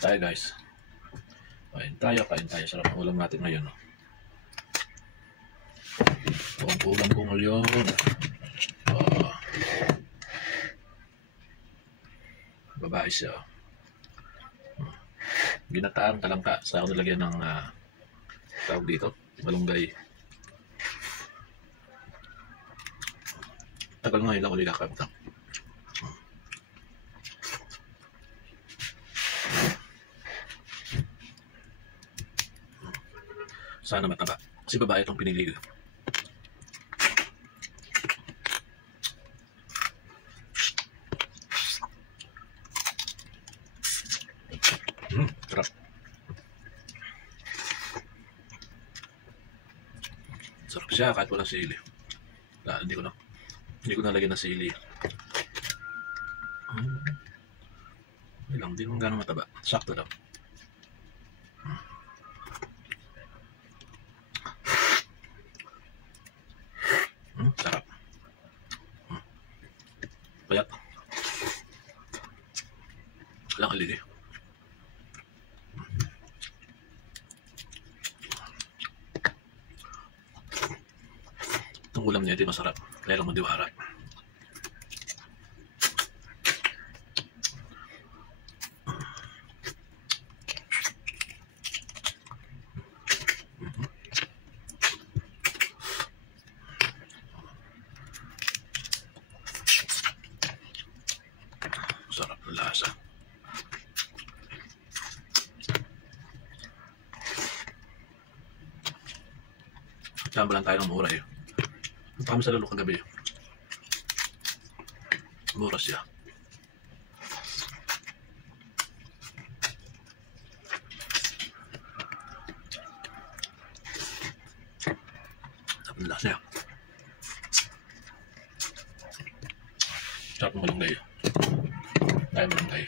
Tayo guys. Kain tayo. Sarap ng ulam natin ngayon. No? Ang ulam ko ngayon. Babae siya. Ginataang talangka. Sa ako nilagyan ng tawag dito. Malunggay. Tagal ngayon lang ulit kakabutang. Sana mataba. Kasi babae itong pinili ko. Sarap. Sarap siya kahit walang sili. Hindi ko nalagyan ng sili. Hindi naman gano'ng mataba. Sakto lang. Sarap. Payat. Walang aligi. Itong ulam niya ito masarap. Kaya lang madiwara. Sarap ng lasa. Tama lang tayo ng mura eh. Kami sa lalo kagabi. Mura siya. Sarap ng lasa niya. Sarap ng malunggay. Tayo malunggay.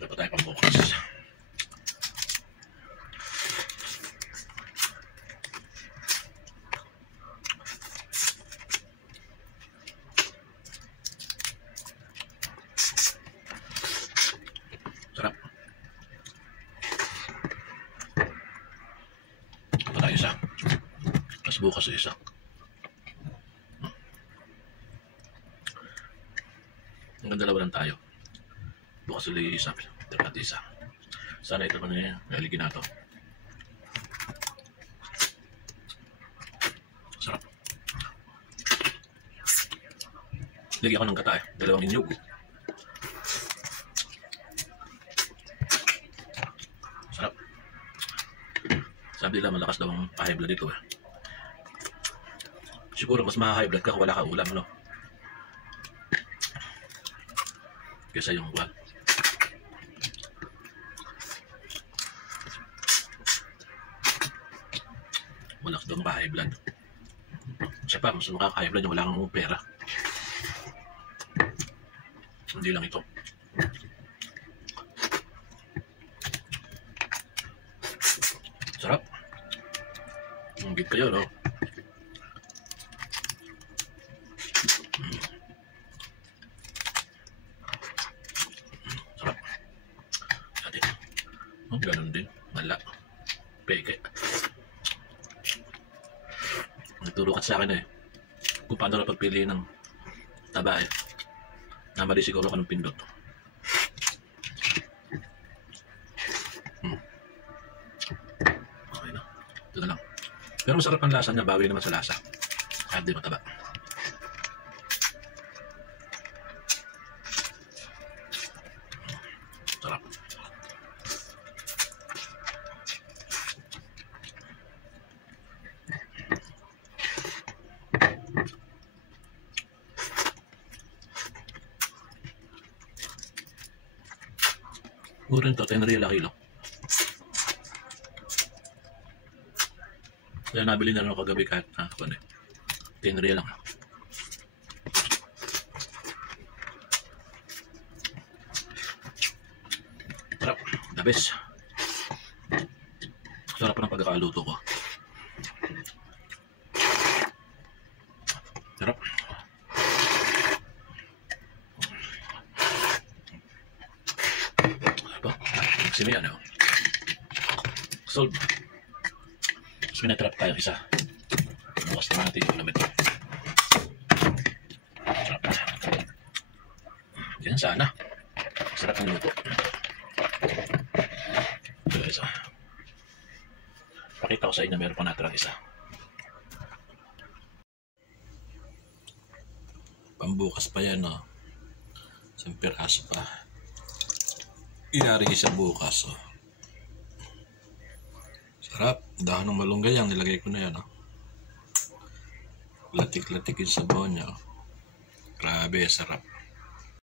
Dapat tayo pang-focus. Sarap. Ito tayo isa. Tapos bukas isa. Hanggang dalawa lang tayo. Bukas ulit isa. Dapat isa. Sana ito man na naligin na ito. Sarap. Lagi ako ng kata eh. Dalawang inyog. Sarap. Sabi nila malakas daw ang high blood dito eh. Siguro mas ma-high blood ka kung wala ka ulam, no? Kesa yung uwan. Malakas daw ang high blood. Siya pa, mas makaka-high blood yung wala kang pera. Hindi lang ito. Sarap. Manggit kayo, no? Sarap. Atin. Ganun din. Mala. Peke. Nagturo ka sa akin eh. Kung paano na pagpili ng taba eh. Namali siguro ka ng pindot. Okay na. Ito na lang. Pero masarap ang lasa niya. Bawi naman sa lasa. Kahit di mataba. Sarap. Mura ito, 10 real a kilo. Kaya nabili na rin ako kagabi kahit 10 real lang. Sarap, the best. Sarap pa ng pagkakaluto ko. Sarap. Simi ano. Solve. Tapos minatrap tayo isa. Bukas na natin yung ulam ito. Sarap na. Yan sana. Sarap ng luto. Ito isa. Pakita ko sa inyo meron pa natirang isa. Pambukas pa yan, no? Isang piraso pa. Inari sa bukas, oh. Sarap. Dahon ng malunggay ang nilagay ko na yan, oh. Latik-latik yung sabaw niya, oh. Grabe, sarap.